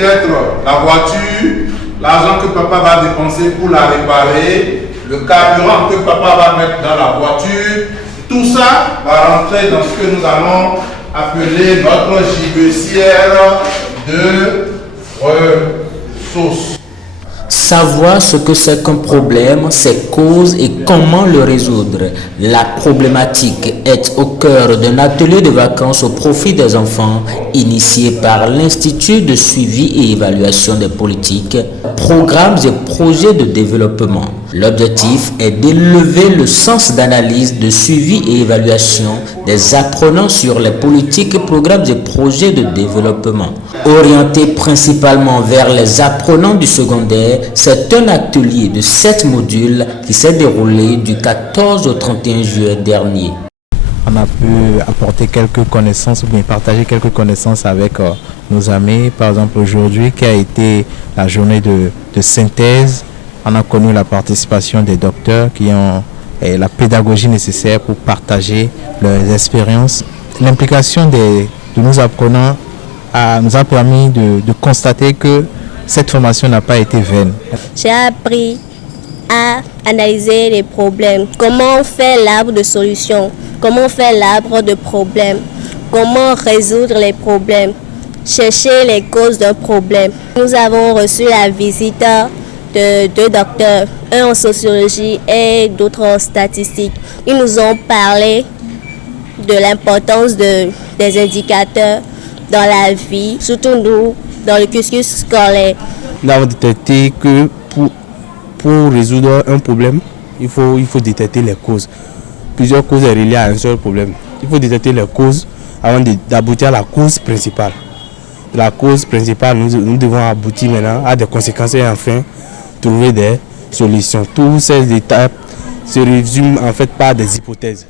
peut-être la voiture, l'argent que papa va dépenser pour la réparer, le carburant que papa va mettre dans la voiture. Tout ça va rentrer dans ce que nous allons appeler notre gibecière de ressources. Savoir ce que c'est qu'un problème, ses causes et comment le résoudre. La problématique est au cœur d'un atelier de vacances au profit des enfants initié par l'Institut de suivi et évaluation des politiques, programmes et projets de développement. L'objectif est d'élever le sens d'analyse, de suivi et évaluation des apprenants sur les politiques, programmes et projets de développement. Orienté principalement vers les apprenants du secondaire, c'est un atelier de 7 modules qui s'est déroulé du 14 au 31 juillet dernier. On a pu apporter quelques connaissances ou bien partager quelques connaissances avec nos amis. Par exemple, aujourd'hui, qui a été la journée de synthèse, on a connu la participation des docteurs qui ont la pédagogie nécessaire pour partager leurs expériences. L'implication de nos apprenants nous a permis de constater que cette formation n'a pas été vaine. J'ai appris à analyser les problèmes. Comment on fait l'arbre de solutions, comment on fait l'arbre de problèmes, comment résoudre les problèmes, chercher les causes d'un problème. Nous avons reçu la visite de 2 docteurs, un en sociologie et d'autres en statistique. Ils nous ont parlé de l'importance des indicateurs dans la vie, surtout nous, dans le cursus scolaire. Nous avons détecté que pour résoudre un problème, il faut détecter les causes. Plusieurs causes sont reliées à un seul problème. Il faut détecter les causes avant d'aboutir à la cause principale. La cause principale, nous devons aboutir maintenant à des conséquences et enfin trouver des solutions. Toutes ces étapes se résument en fait par des hypothèses.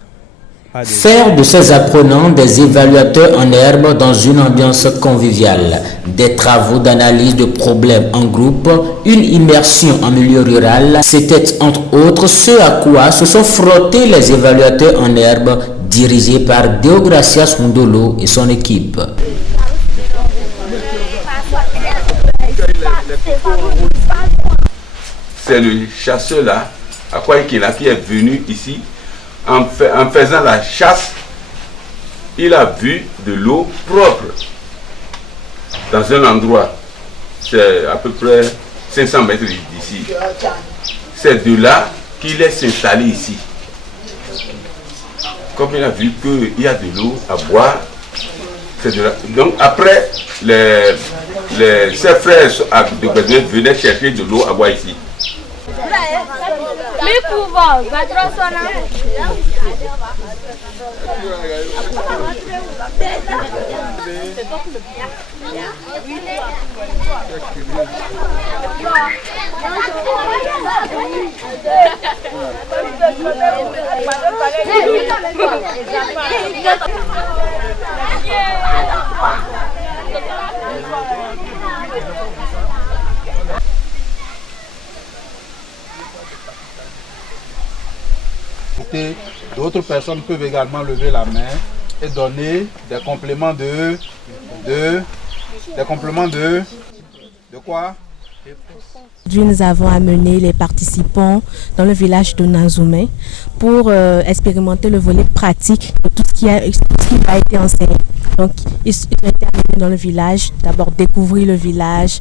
Faire de ces apprenants des évaluateurs en herbe dans une ambiance conviviale, des travaux d'analyse de problèmes en groupe, une immersion en milieu rural, c'était entre autres ce à quoi se sont frottés les évaluateurs en herbe dirigés par Deogracias Mundolo et son équipe. C'est le chasseur là, Akwaikena, qui est venu ici. En faisant la chasse, il a vu de l'eau propre dans un endroit, c'est à peu près 500 mètres d'ici. C'est de là qu'il est installé ici. Comme il a vu qu'il y a de l'eau à boire, c'est de là. Donc après, ses frères de Bédouin venaient chercher de l'eau à boire ici. D'autres personnes peuvent également lever la main et donner des compléments de quoi? Aujourd'hui, nous avons amené les participants dans le village de Nanzoumé pour expérimenter le volet pratique de tout ce qui a été enseigné. Donc, ils ont été amenés dans le village, d'abord découvrir le village,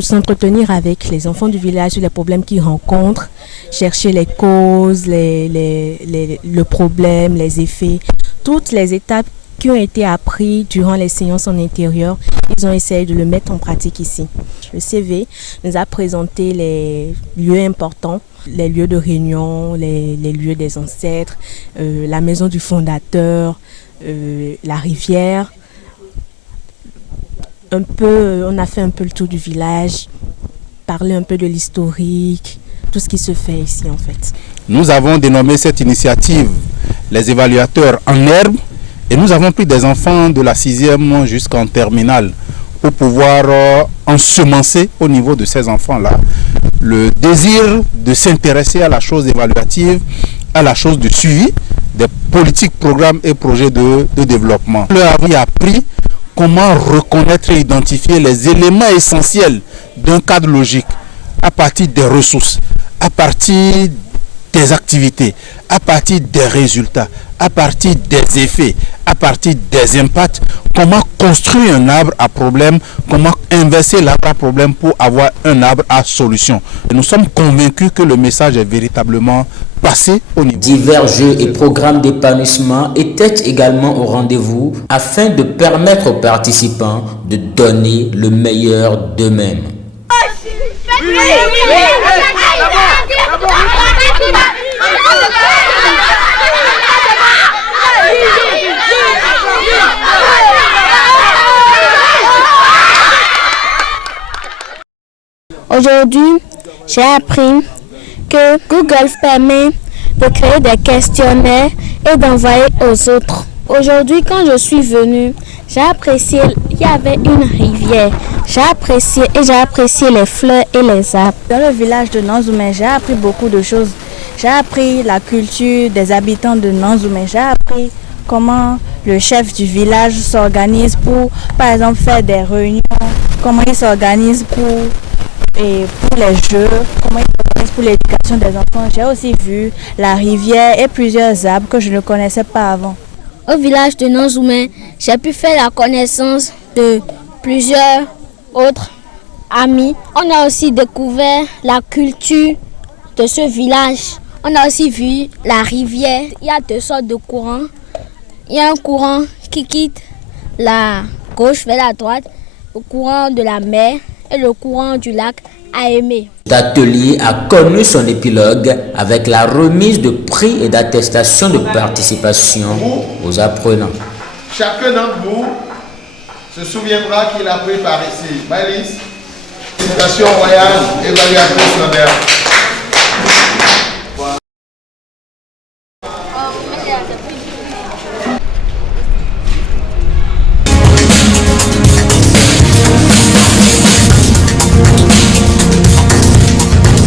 s'entretenir avec les enfants du village sur les problèmes qu'ils rencontrent, chercher les causes, le problème, les effets, toutes les étapes qui ont été apprises durant les séances en intérieur, ils ont essayé de le mettre en pratique ici. Le CV nous a présenté les lieux importants, les lieux de réunion, les lieux des ancêtres, la maison du fondateur, la rivière. On a fait un peu le tour du village, parlé un peu de l'historique, tout ce qui se fait ici en fait. Nous avons dénommé cette initiative les évaluateurs en herbe et nous avons pris des enfants de la 6e jusqu'en terminale pour pouvoir ensemencer au niveau de ces enfants-là le désir de s'intéresser à la chose évaluative, à la chose de suivi des politiques, programmes et projets de développement. Nous leur avons appris comment reconnaître et identifier les éléments essentiels d'un cadre logique à partir des ressources, à partir des activités, à partir des résultats, à partir des effets, à partir des impacts, comment construire un arbre à problème, comment inverser l'arbre à problème pour avoir un arbre à solution. Et nous sommes convaincus que le message est véritablement passé au niveau. Divers jeux et programmes d'épanouissement étaient également au rendez-vous afin de permettre aux participants de donner le meilleur d'eux-mêmes. Aujourd'hui, j'ai appris que Google permet de créer des questionnaires et d'envoyer aux autres. Aujourd'hui, quand je suis venue, j'ai apprécié, il y avait une rivière. J'ai apprécié les fleurs et les arbres. Dans le village de Nanzoumé, j'ai appris beaucoup de choses. J'ai appris la culture des habitants de Nanzoumé. J'ai appris comment le chef du village s'organise pour, par exemple, faire des réunions, comment il s'organise pour les jeux, comment il s'organise pour l'éducation des enfants. J'ai aussi vu la rivière et plusieurs arbres que je ne connaissais pas avant. Au village de Nanzoumé, j'ai pu faire la connaissance de plusieurs autres amis. On a aussi découvert la culture de ce village. On a aussi vu la rivière. Il y a deux sortes de courants. Il y a un courant qui quitte la gauche vers la droite, le courant de la mer et le courant du lac Aimé. L'atelier a connu son épilogue avec la remise de prix et d'attestations de participation aux apprenants. Chacun d'entre vous se souviendra qu'il a pris par ici. Maëlys, félicitations royale, évaluatrice d'honneur.